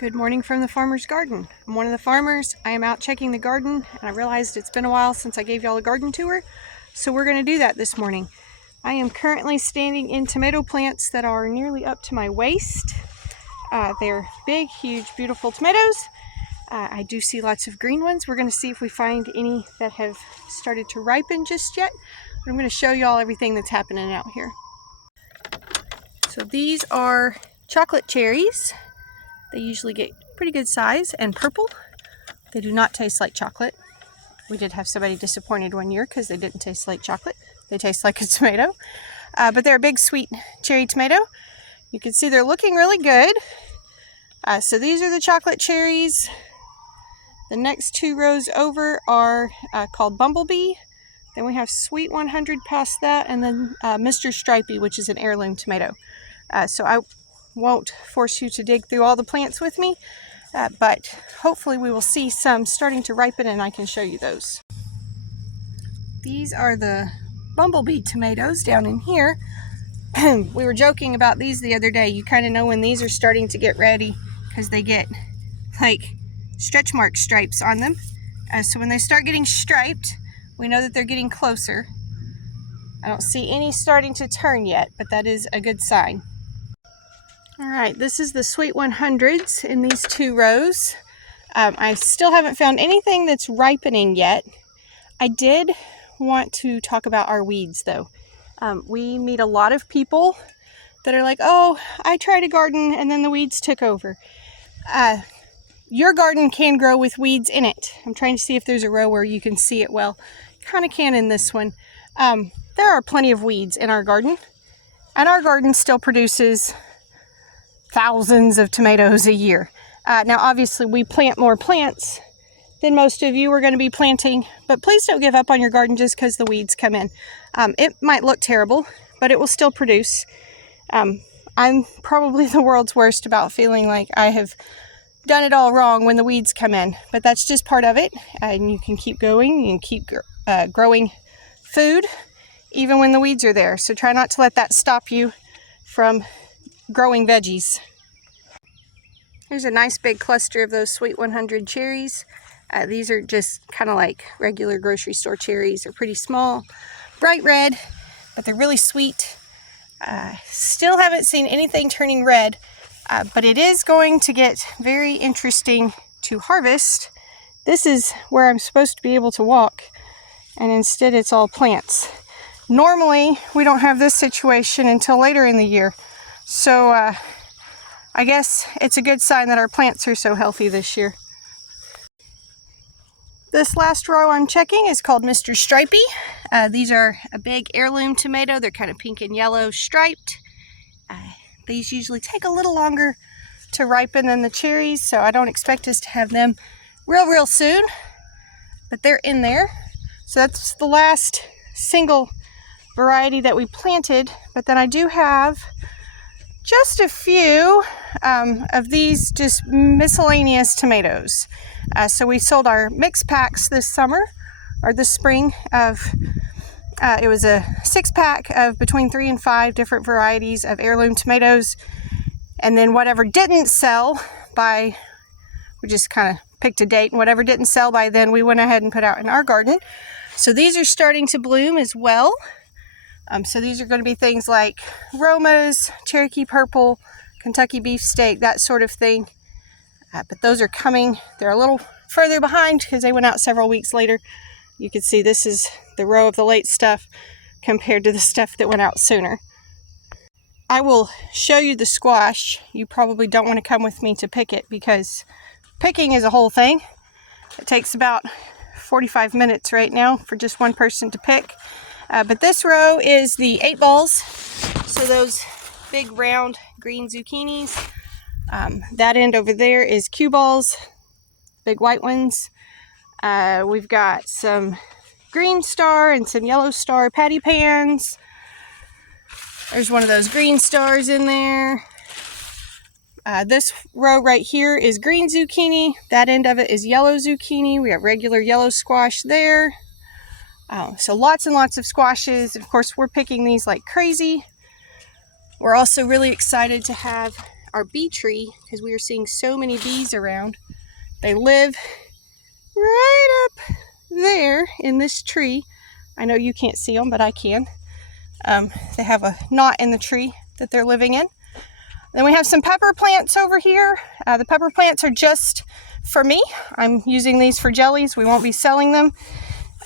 Good morning from the farmer's garden. I'm one of the farmers. I am out checking the garden and I realized it's been a while since I gave y'all a garden tour, so we're going to do that this morning. I am currently standing in tomato plants that are nearly up to my waist. They're big, huge, beautiful tomatoes. I do see lots of green ones. We're going to see if we find any that have started to ripen just yet. I'm going to show y'all everything that's happening out here. So these are chocolate cherries. They usually get pretty good size and purple. They do not taste like chocolate. We did have somebody disappointed one year because they didn't taste like chocolate. They taste like a tomato. But they're a big sweet cherry tomato. You can see they're looking really good. So these are the chocolate cherries. The next two rows over are called Bumblebee. Then we have Sweet 100 past that, and then Mr. Stripey, which is an heirloom tomato. So I won't force you to dig through all the plants with me, but hopefully we will see some starting to ripen and I can show you those. These are the Bumblebee tomatoes down in here. We were joking about these the other day. You kind of know when these are starting to get ready because they get like stretch mark stripes on them. So when they start getting striped, we know that they're getting closer. I don't see any starting to turn yet, but that is a good sign. All right, this is the Sweet 100s in these two rows. I still haven't found anything that's ripening yet. I did want to talk about our weeds though. We meet a lot of people that are like, oh, I tried a garden and then the weeds took over. Your garden can grow with weeds in it. I'm trying to see if there's a row where you can see it well. Kind of can in this one. There are plenty of weeds in our garden, and our garden still produces thousands of tomatoes a year. Now obviously we plant more plants than most of you are going to be planting, but please don't give up on your garden just because the weeds come in. It might look terrible, but it will still produce. I'm probably the world's worst about feeling like I have done it all wrong when the weeds come in, but that's just part of it, and you can keep going. You can keep growing food even when the weeds are there, so try not to let that stop you from growing veggies. Here's a nice big cluster of those Sweet 100 cherries. These are just kind of like regular grocery store cherries. They're pretty small, bright red, but they're really sweet. Still haven't seen anything turning red, but it is going to get very interesting to harvest. This is where I'm supposed to be able to walk, and instead it's all plants. Normally, we don't have this situation until later in the year. So I guess it's a good sign that our plants are so healthy this year. This last row I'm checking is called Mr. Stripey. These are a big heirloom tomato. They're kind of pink and yellow striped. These usually take a little longer to ripen than the cherries, so I don't expect us to have them real soon, but they're in there. So that's the last single variety that we planted, but then I do have just a few of these just miscellaneous tomatoes. So we sold our mix packs this summer, or this spring, of it was a 6-pack of between 3 and 5 different varieties of heirloom tomatoes, and then whatever didn't sell by, we just kind of picked a date, and whatever didn't sell by then we went ahead and put out in our garden. So these are starting to bloom as well. So these are going to be things like Romas, Cherokee Purple, Kentucky Beefsteak, that sort of thing. But those are coming. They're a little further behind because they went out several weeks later. You can see this is the row of the late stuff compared to the stuff that went out sooner. I will show you the squash. You probably don't want to come with me to pick it because picking is a whole thing. It takes about 45 minutes right now for just one person to pick. But this row is the 8 balls, so those big round green zucchinis. That end over there is cue balls, big white ones. We've got some green star and some yellow star patty pans. There's one of those green stars in there. This row right here is green zucchini. That end of it is yellow zucchini. We have regular yellow squash there. So lots and lots of squashes. Of course, we're picking these like crazy. We're also really excited to have our bee tree because we are seeing so many bees around. They live right up there in this tree. I know you can't see them, but I can. They have a knot in the tree that they're living in. Then we have some pepper plants over here. The pepper plants are just for me. I'm using these for jellies. We won't be selling them.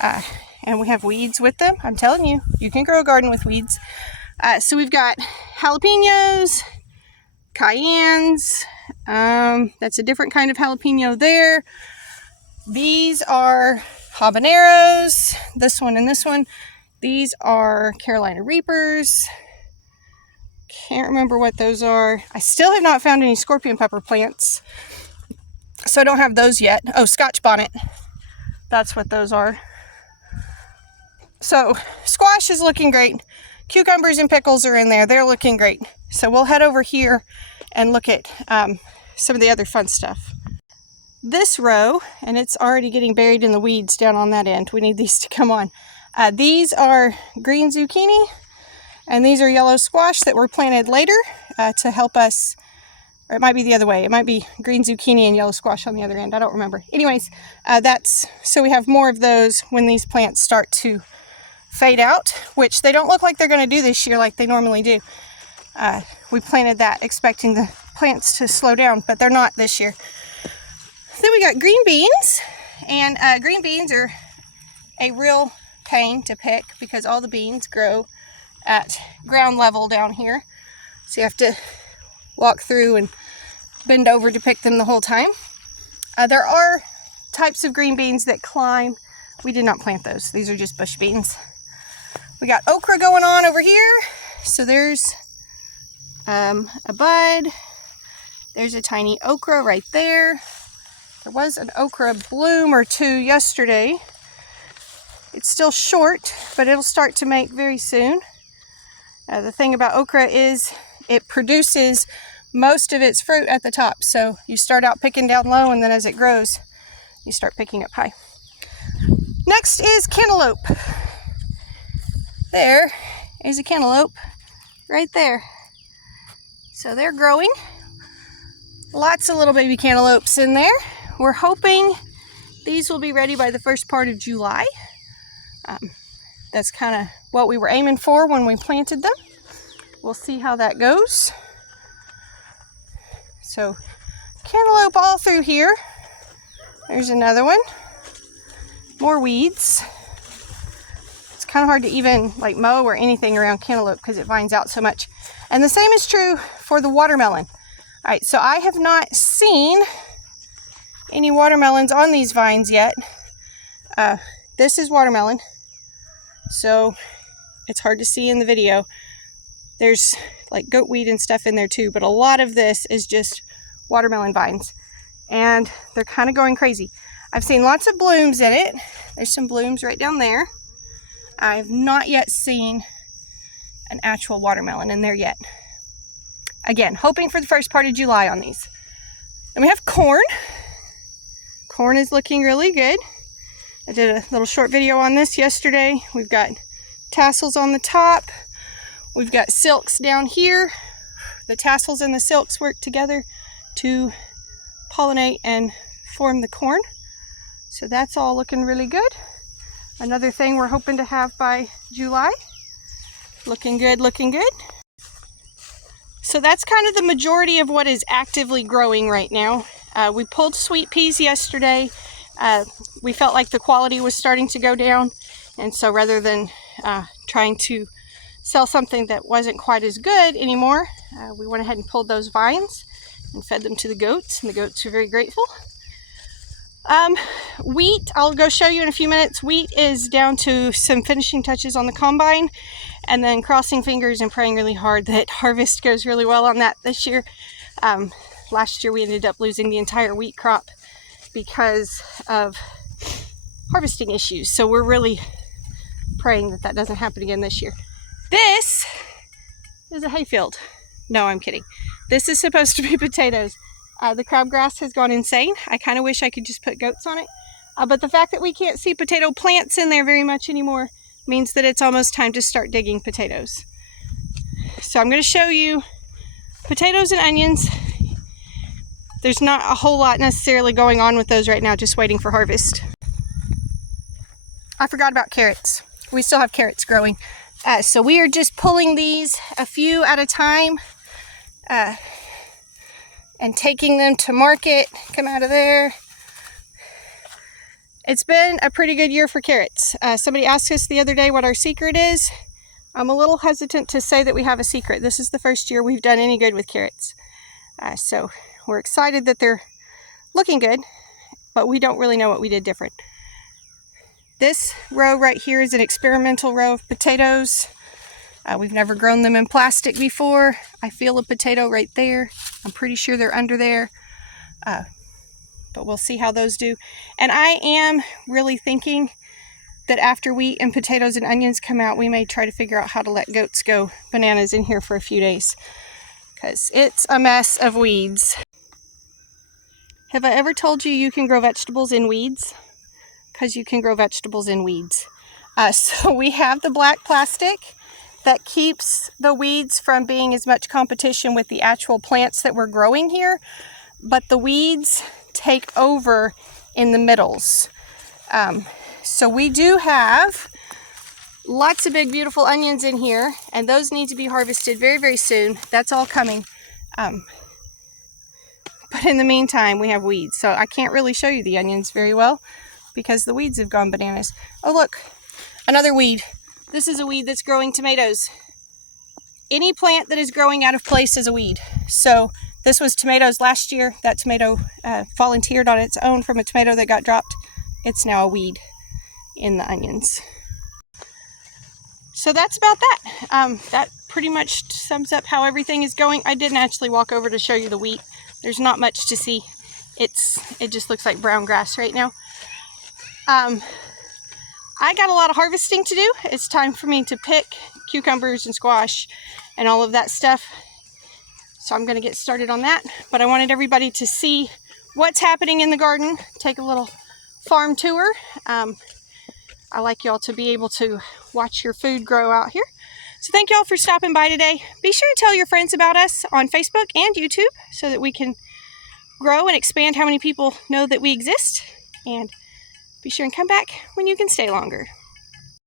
And we have weeds with them. I'm telling you, you can grow a garden with weeds. So we've got jalapenos, cayennes. That's a different kind of jalapeno there. These are habaneros, this one and this one. These are Carolina Reapers. Can't remember what those are. I still have not found any scorpion pepper plants, so I don't have those yet. Oh, Scotch bonnet. That's what those are. So squash is looking great. Cucumbers and pickles are in there. They're looking great. So we'll head over here and look at some of the other fun stuff. This row, and it's already getting buried in the weeds down on that end. We need these to come on. These are green zucchini, and these are yellow squash that were planted later to help us, or it might be the other way. It might be green zucchini and yellow squash on the other end. I don't remember. Anyways, that's so we have more of those when these plants start to fade out, which they don't look like they're going to do this year like they normally do. We planted that expecting the plants to slow down, but they're not this year. Then we got green beans, and green beans are a real pain to pick because all the beans grow at ground level down here. So you have to walk through and bend over to pick them the whole time. There are types of green beans that climb. We did not plant those. These are just bush beans. We got okra going on over here. So there's a bud. There's a tiny okra right there. There was an okra bloom or two yesterday. It's still short, but it'll start to make very soon. The thing about okra is it produces most of its fruit at the top. So you start out picking down low, and then as it grows, you start picking up high. Next is cantaloupe. There is a cantaloupe right there. So they're growing. Lots of little baby cantaloupes in there. We're hoping these will be ready by the first part of July. That's kind of what we were aiming for when we planted them. We'll see how that goes. So cantaloupe all through here. There's another one. More weeds. It's kind of hard to even like mow or anything around cantaloupe because it vines out so much. And the same is true for the watermelon. All right, so I have not seen any watermelons on these vines yet. This is watermelon, so it's hard to see in the video. There's like goat weed and stuff in there too, but a lot of this is just watermelon vines, and they're kind of going crazy. I've seen lots of blooms in it. There's some blooms right down there. I've not yet seen an actual watermelon in there yet. Again, hoping for the first part of July on these. Then we have corn. Corn is looking really good. I did a little short video on this yesterday. We've got tassels on the top. We've got silks down here. The tassels and the silks work together to pollinate and form the corn. So that's all looking really good. Another thing we're hoping to have by July. Looking good, looking good. So that's kind of the majority of what is actively growing right now. We pulled sweet peas yesterday. We felt like the quality was starting to go down, and so rather than trying to sell something that wasn't quite as good anymore, we went ahead and pulled those vines and fed them to the goats, and the goats are very grateful. Wheat, I'll go show you in a few minutes. Wheat is down to some finishing touches on the combine, and then crossing fingers and praying really hard that harvest goes really well on that this year. Last year we ended up losing the entire wheat crop because of harvesting issues, so we're really praying that that doesn't happen again this year. This is a hayfield. No, I'm kidding. This is supposed to be potatoes. The crabgrass has gone insane. I kind of wish I could just put goats on it. But the fact that we can't see potato plants in there very much anymore means that it's almost time to start digging potatoes. So I'm going to show you potatoes and onions there's not a whole lot necessarily going on with those right now, just waiting for harvest. I forgot about carrots. We still have carrots growing. So we are just pulling these a few at a time and taking them to market. Come out of there. It's been a pretty good year for carrots. Somebody asked us the other day what our secret is. I'm a little hesitant to say that we have a secret. This is the first year we've done any good with carrots. So we're excited that they're looking good, but we don't really know what we did different. This row right here is an experimental row of potatoes. We've never grown them in plastic before. I feel a potato right there. I'm pretty sure they're under there. But we'll see how those do. And I am really thinking that after wheat and potatoes and onions come out, we may try to figure out how to let goats go bananas in here for a few days, because it's a mess of weeds. Have I ever told you you can grow vegetables in weeds? Because you can grow vegetables in weeds. So we have the black plastic that keeps the weeds from being as much competition with the actual plants that we're growing here, but the weeds take over in the middles. So we do have lots of big beautiful onions in here, and those need to be harvested very, very soon. That's all coming. But in the meantime, we have weeds, so I can't really show you the onions very well because the weeds have gone bananas. Oh look, another weed. This is a weed that's growing tomatoes. Any plant that is growing out of place is a weed. So this was tomatoes last year. That tomato volunteered on its own from a tomato that got dropped. It's now a weed in the onions. So that's about that. That pretty much sums up how everything is going. I didn't actually walk over to show you the wheat. There's not much to see. It just looks like brown grass right now. I got a lot of harvesting to do. It's time for me to pick cucumbers and squash and all of that stuff. So I'm going to get started on that. But I wanted everybody to see what's happening in the garden. Take a little farm tour. I like y'all to be able to watch your food grow out here. So thank y'all for stopping by today. Be sure to tell your friends about us on Facebook and YouTube so that we can grow and expand how many people know that we exist. And be sure and come back when you can stay longer.